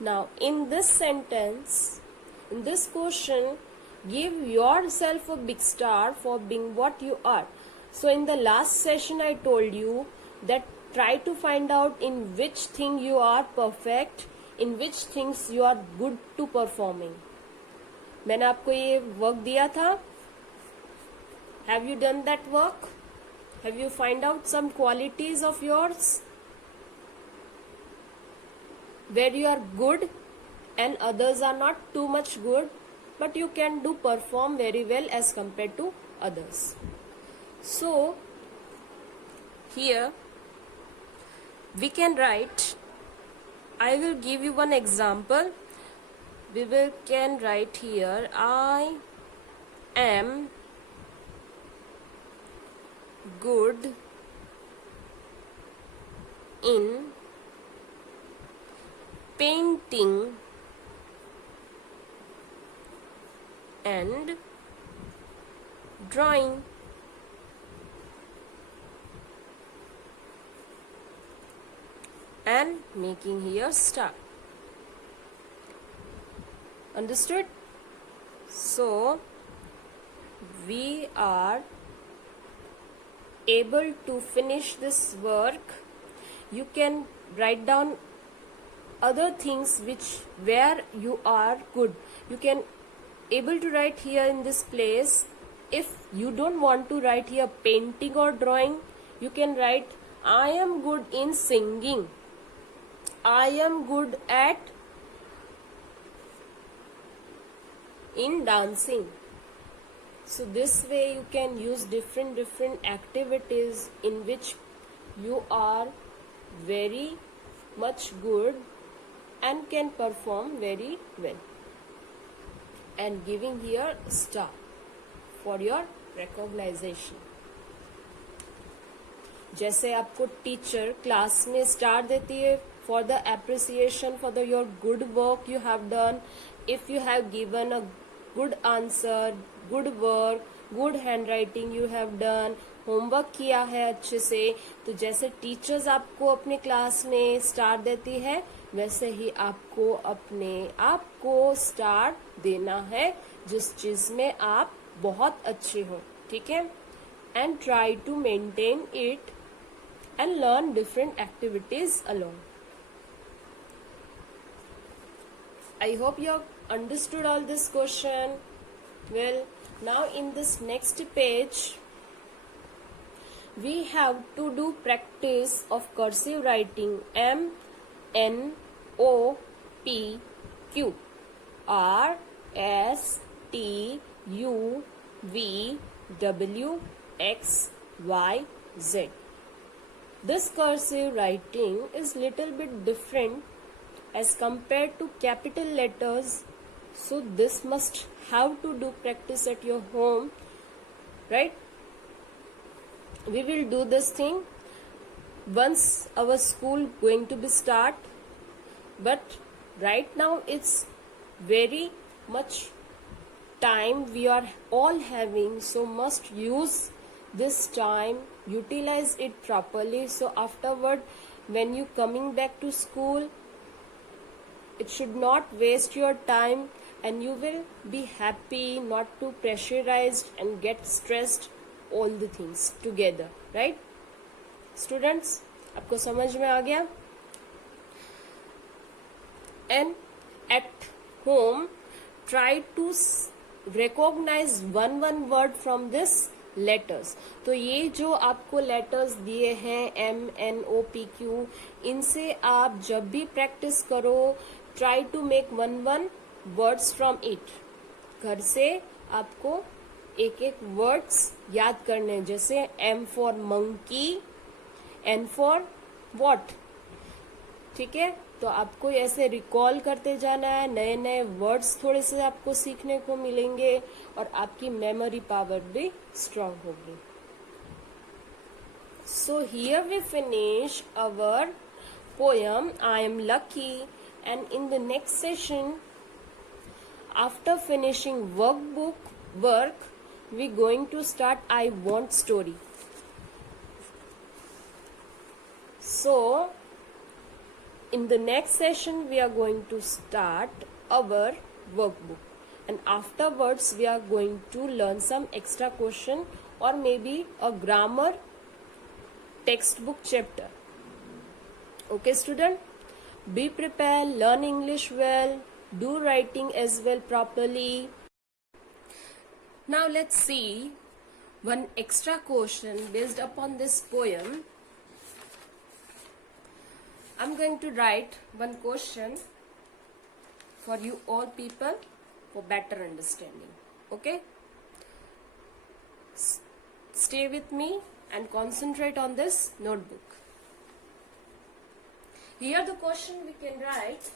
Now, in this sentence, in this question, give yourself a big star for being what you are. So, in the last session, I told you that try to find out in which thing you are perfect, in which things you are good to performing. मैंने आपको ये work दिया था. Have you done that work? Have you find out some qualities of yours where you are good and others are not too much good, but you can do perform very well as compared to others? So here we can write, I will give you one example. We can write here, I am good in painting and drawing. And making here star. Understood? So we are able to finish this work. You can write down other things which where you are good. You can able to write here in this place. If you don't want to write here painting or drawing, you can write, I am good in singing, I am good at in dancing. So this way you can use different activities in which you are very much good and can perform very well, and giving here star for your recognition. जैसे आपको teacher class में star देती है for the appreciation for the your good work you have done. If you have given a good answer, good work, good handwriting you have done, homework किया है अच्छे से, तो जैसे टीचर्स आपको अपने क्लास में स्टार देती है, वैसे ही आपको अपने आप को स्टार देना है जिस चीज में आप बहुत अच्छे हो. ठीक है? And try to maintain it and learn different activities along. I hope you have understood all this question. Well, now in this next page, we have to do practice of cursive writing. M, N, O, P, Q, R, S, T, U, V, W, X, Y, Z. This cursive writing is little bit different as compared to capital letters, so this must have to do practice at your home, right? We will do this thing once our school going to be start, but right now it's very much time we are all having, so must use this time, utilize it properly, so afterward when you coming back to school, it should not waste your time and you will be happy, not too pressurized and get stressed all the things together, right? Students, आपको समझ में आ गया? And at home, try to recognize one word from this letters. तो ये जो आपको letters दिए हैं MNOPQ, इनसे आप जब भी प्रैक्टिस करो, try to make one words from it. घर से आपको एक वर्ड्स याद करने, जैसे M for monkey, N for what. ठीक है? तो आपको ऐसे रिकॉल करते जाना है, नए नए वर्ड्स थोड़े से आपको सीखने को मिलेंगे और आपकी मेमोरी पावर भी स्ट्रांग होगी. So here we finish our poem I am lucky, and in the next session after finishing work we going to start I want story. So In the next session, we are going to start our workbook, and afterwards we are going to learn some extra question or maybe a grammar textbook chapter. Okay, student, be prepared, learn English well, do writing as well properly. Now let's see one extra question based upon this poem. I'm going to write one question for you all people for better understanding. Okay? Stay with me and concentrate on this notebook. Here the question we can write.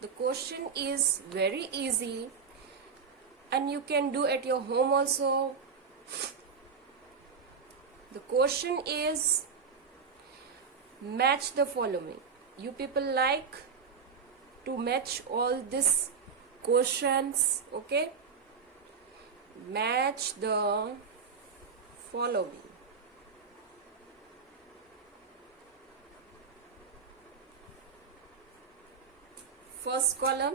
The question is very easy and you can do at your home also. The question is, match the following. You people like to match all these questions, okay? Match the following. First column,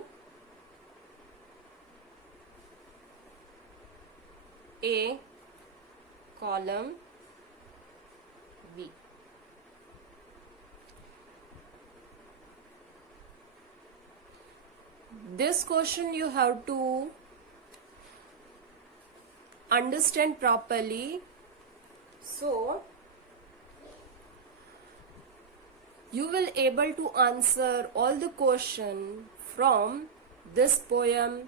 A, column B. This question you have to understand properly. So, you will able to answer all the question from this poem,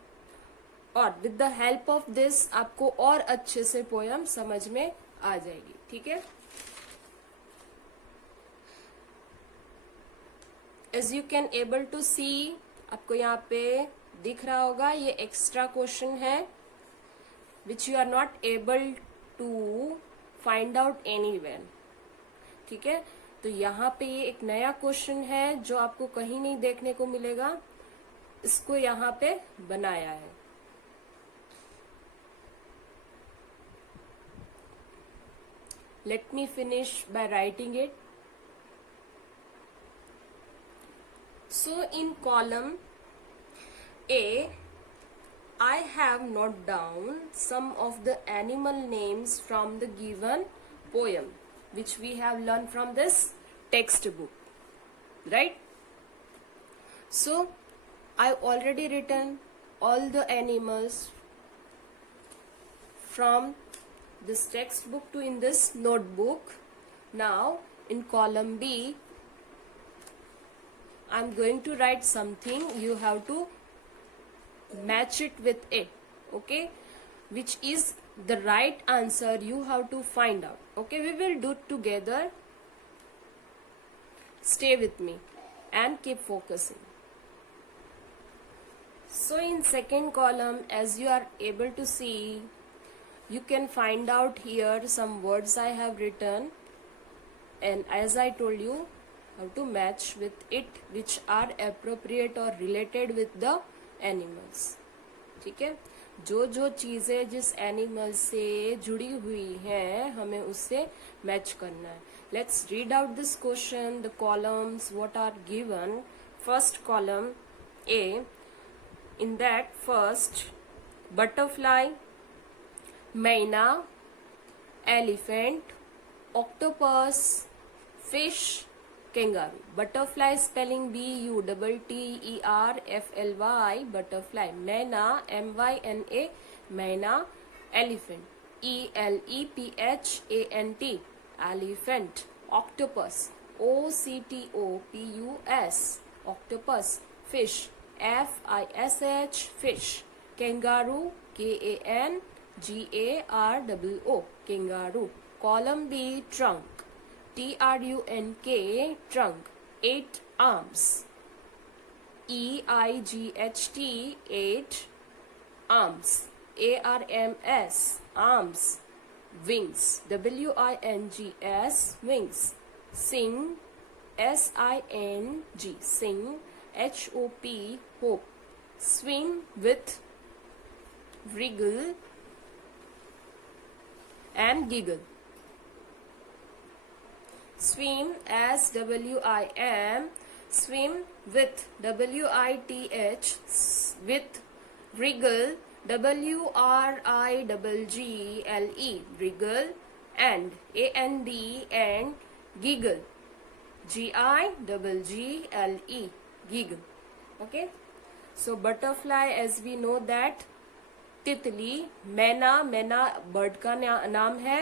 और with the help of this आपको और अच्छे से poem समझ में आ जाएगी. ठीक है? As you can able to see, आपको यहाँ पे दिख रहा होगा, ये एक्स्ट्रा क्वेश्चन है which you are not able to find out anywhere. ठीक है? तो यहाँ पे ये एक नया क्वेश्चन है जो आपको कहीं नहीं देखने को मिलेगा, इसको यहाँ पे बनाया है. Let me finish by writing it. So in column A, I have noted down some of the animal names from the given poem, which we have learned from this textbook, right? So I already written all the animals from this textbook to in this notebook. Now in column B, I'm going to write something. You have to match it with it, okay? Which is the right answer you have to find out. Okay, we will do it together. Stay with me and keep focusing. So in second column, as you are able to see, you can find out here some words I have written, and as I told you, how to match with it which are appropriate or related with the animals. ठीक है? जो जो चीजें जिस animal से जुड़ी हुई हैं हमें उससे मैच करना है. Let's read out this question. The columns what are given. First column A. In that first, butterfly, मैना, elephant, octopus, fish, kangaroo. Butterfly spelling BUTTERFLY, butterfly. मैना, MYNA, मैना. Elephant, ELEPHANT, elephant. Octopus, OCTOPUS, octopus. Fish, FISH, fish. Kangaroo, KANGAROO, kangaroo. Column B, trunk, TRUNK, trunk. 8 arms, EIGHT, 8 arms. ARMS, arms. Wings, WINGS, wings. Sing, SING, sing. HOP, hope. Swim with wriggle and giggle. Swim, SWIM, swim with WITH, with wriggle WRIGGLE, wriggle, and AND and giggle GIGGLE, giggle. Okay, so butterfly, as we know that, तितली, मैना, मैना bird का नाम है,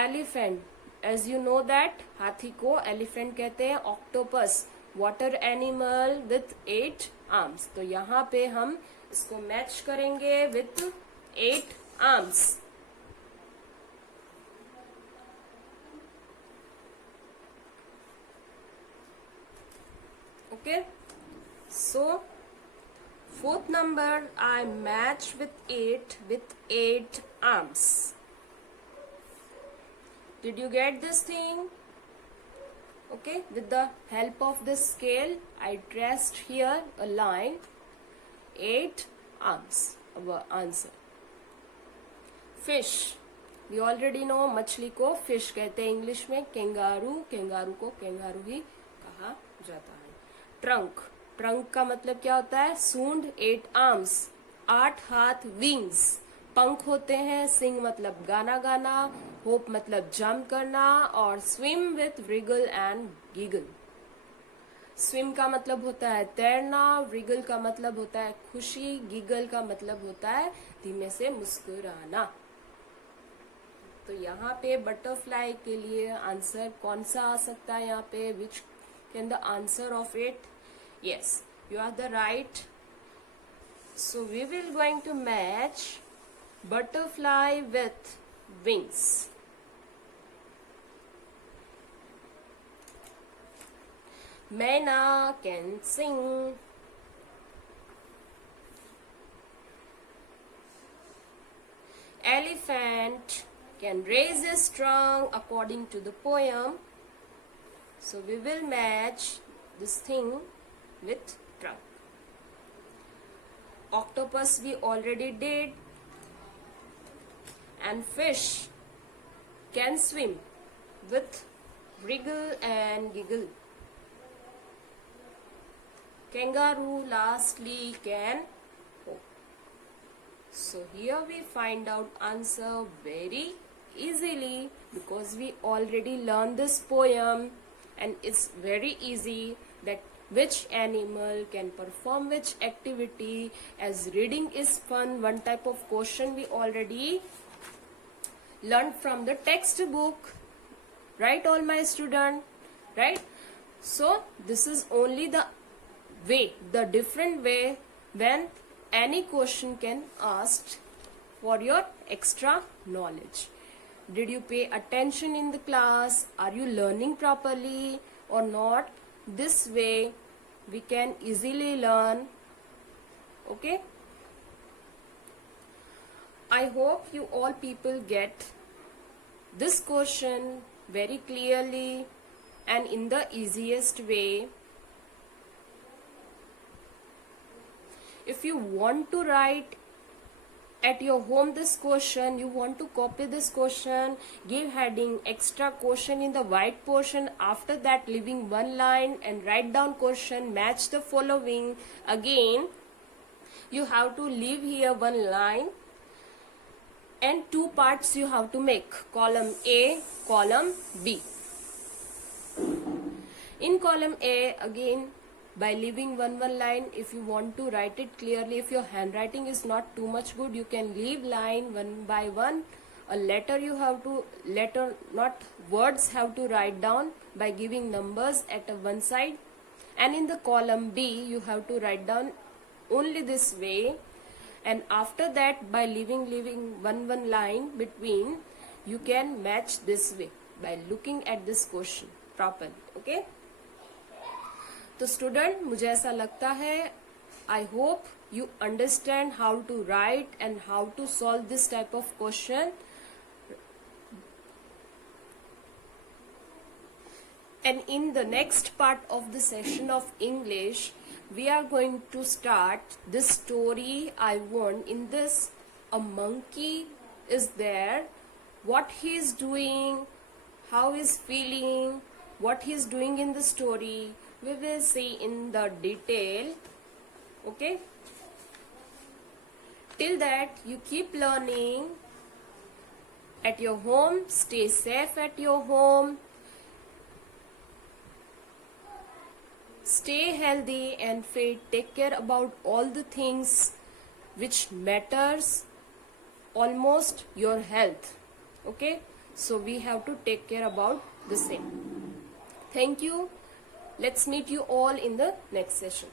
elephant, as you know that, हाथी को elephant कहते हैं, octopus, water animal with 8 arms. तो यहाँ पे हम इसको मैच करेंगे with 8 arms. Okay, so fourth number I match with 8 arms. Did you get this thing? Okay, with the help of the scale I traced here a line, 8 arms, our answer. Fish, we already know, मछली को fish कहते हैं English में, kangaroo, kangaroo को kangaroo ही कहा जाता है। Trunk, trunk का मतलब क्या होता है, सूंड, 8 आर्म्स, 8 हाथ, विंग्स, पंख होते हैं, सिंग मतलब गाना गाना, होप मतलब जंप करना, और swim with wriggle and giggle। Swim का मतलब होता है तैरना, wriggle का मतलब होता है खुशी, giggle का मतलब होता है धीमे से मुस्कुराना। तो यहाँ पे बटरफ्लाई के लिए आंसर कौन सा आ सकता है, यहाँ पे which can the answer of it? Yes, you are the right. So we will going to match butterfly with wings. Maina can sing. Elephant can raise his trunk according to the poem. So we will match this thing with trunk. Octopus we already did, and fish can swim with wriggle and giggle. Kangaroo lastly can hop. So here we find out answer very easily because we already learned this poem, and it's very easy that which animal can perform which activity, as reading is fun. One type of question we already learned from the textbook, right, all my student, right? So this is only the way, the different way when any question can asked for your extra knowledge. Did you pay attention in the class? Are you learning properly or not? This way we can easily learn. Okay, I hope you all people get this question very clearly and in the easiest way. If you want to write at your home this question, you want to copy this question, give heading extra question in the white portion, after that leaving one line and write down question, match the following. Again you have to leave here one line and 2 parts you have to make, column A, column B. In column A, again by leaving one line, if you want to write it clearly, if your handwriting is not too much good, you can leave line one by one. A letter you have to, letter not words have to write down by giving numbers at one side, and in the column B you have to write down only this way, and after that by leaving one line between, you can match this way by looking at this question properly. Okay, तो student, मुझे ऐसा लगता है, I hope you understand how to write and how to solve this type of question. And in the next part of the session of English, we are going to start this story I want. In this, a monkey is there, what he is doing, how he is feeling, what he is doing in the story, we will see in the detail. Okay, till that you keep learning at your home. Stay safe at your home. Stay healthy and fit. Take care about all the things which matters almost your health. Okay, so we have to take care about the same. Thank you. Let's meet you all in the next session.